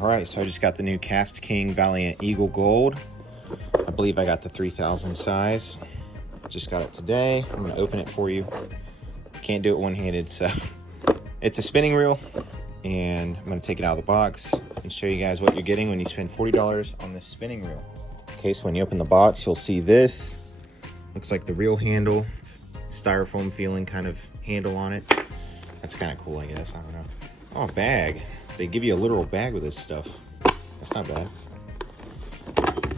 All right, so I just got the new KastKing Valiant Eagle Gold. I believe I got the 3000 size. Just got it today. I'm gonna open it for you. Can't do it one-handed, so it's a spinning reel, and I'm gonna take it out of the box and show you guys what you're getting when you spend $40 on this spinning reel. Okay, so when you open the box, you'll see this. Looks like the reel handle, styrofoam feeling kind of handle on it. That's kind of cool, I guess. I don't know. Oh, a bag. They give you a literal bag with this stuff. That's not bad.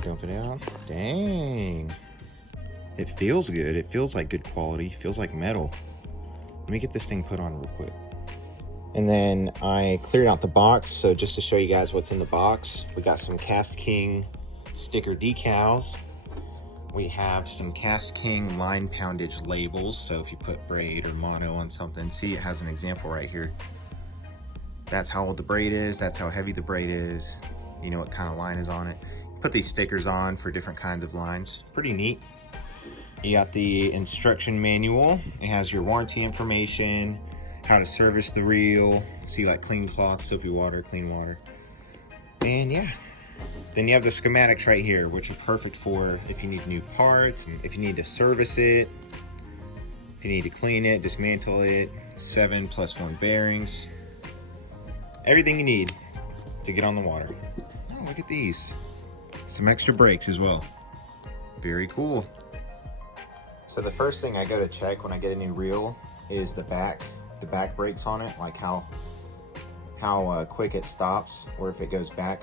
Dump it out. Dang. It feels good. It feels like good quality. It feels like metal. Let me get this thing put on real quick. And then I cleared out the box. So just to show you guys what's in the box, we got some KastKing sticker decals. We have some KastKing line poundage labels. So if you put braid or mono on something, see, it has an example right here. That's how old the braid is. That's how heavy the braid is. You know what kind of line is on it. Put these stickers on for different kinds of lines. Pretty neat. You got the instruction manual. It has your warranty information, how to service the reel. See, like clean cloth, soapy water, clean water. And yeah. Then you have the schematics right here, which are perfect for if you need new parts, if you need to service it, if you need to clean it, dismantle it, 7+1 bearings. Everything you need to get on the water. Oh, look at these. Some extra brakes as well. Very cool. So the first thing I go to check when I get a new reel is the back brakes on it, like how quick it stops, or if it goes back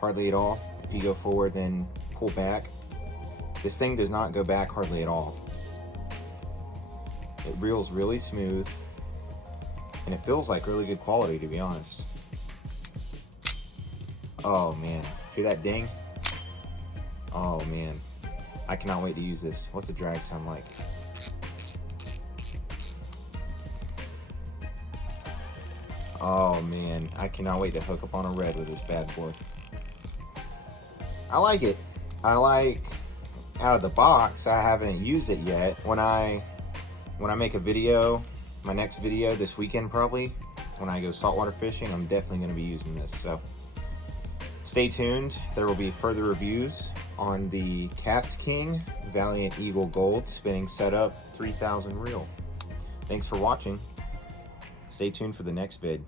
hardly at all. If you go forward, then pull back. This thing does not go back hardly at all. It reels really smooth, and it feels like really good quality, to be honest. Oh man, hear that ding? Oh man, I cannot wait to use this. What's the drag sound like? Oh man, I cannot wait to hook up on a red with this bad boy. I like it. I like, out of the box, I haven't used it yet. When I make a video, my next video this weekend probably, when I go saltwater fishing, I'm definitely going to be using this. So stay tuned. There will be further reviews on the KastKing Valiant Eagle Gold spinning setup 3000 reel. Thanks for watching. Stay tuned for the next vid.